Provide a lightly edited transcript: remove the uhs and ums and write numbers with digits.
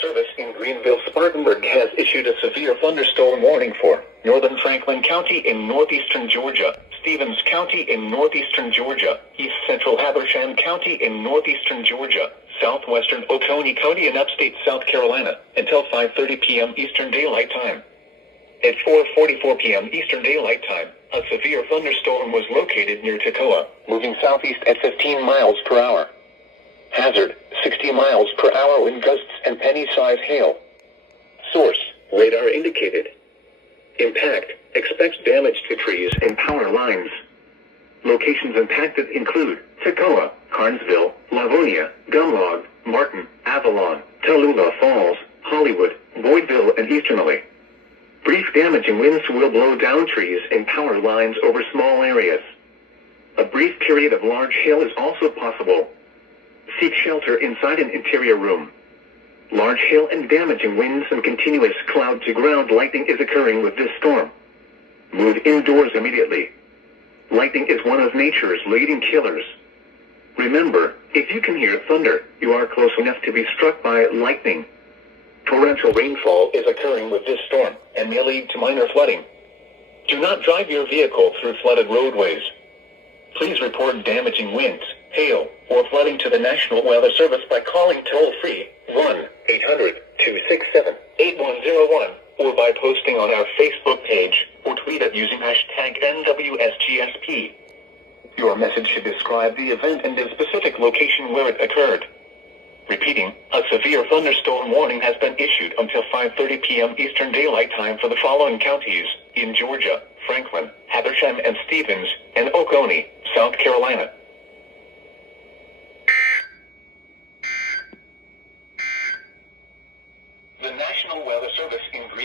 Service in Greenville-Spartanburg has issued a severe thunderstorm warning for northern Franklin County in northeastern Georgia, Stevens County in northeastern Georgia, east central Habersham County in northeastern Georgia, southwestern Oconee County in upstate South Carolina, until 5:30 p.m. Eastern Daylight Time. At 4:44 p.m. Eastern Daylight Time, a severe thunderstorm was located near Toccoa, moving southeast at 15 miles per hour. Hazard, 60 miles per hour wind gusts and penny-size hail. Source, radar indicated. Impact, expects damage to trees and power lines. Locations impacted include Toccoa, Carnesville, Livonia, Gumlog, Martin, Avalon, Tallulah Falls, Hollywood, Boydville, and Easterly. Brief damaging winds will blow down trees and power lines over small areas. A brief period of large hail is also possible. Seek shelter inside an interior room. Large hail and damaging winds and continuous cloud-to-ground lightning is occurring with this storm. Move indoors immediately. Lightning is one of nature's leading killers. Remember, if you can hear thunder, you are close enough to be struck by lightning. Torrential rainfall is occurring with this storm and may lead to minor flooding. Do not drive your vehicle through flooded roadways. Please report damaging winds, hail, or flooding to the National Weather Service by calling toll-free 1-800-267-8101 or by posting on our Facebook page or tweet it using hashtag NWSGSP. Your message should describe the event and the specific location where it occurred. Repeating, a severe thunderstorm warning has been issued until 5:30 p.m. Eastern Daylight Time for the following counties in Georgia: Franklin, Habersham and Stevens, and Oconee, South Carolina. The National Weather Service in Greenville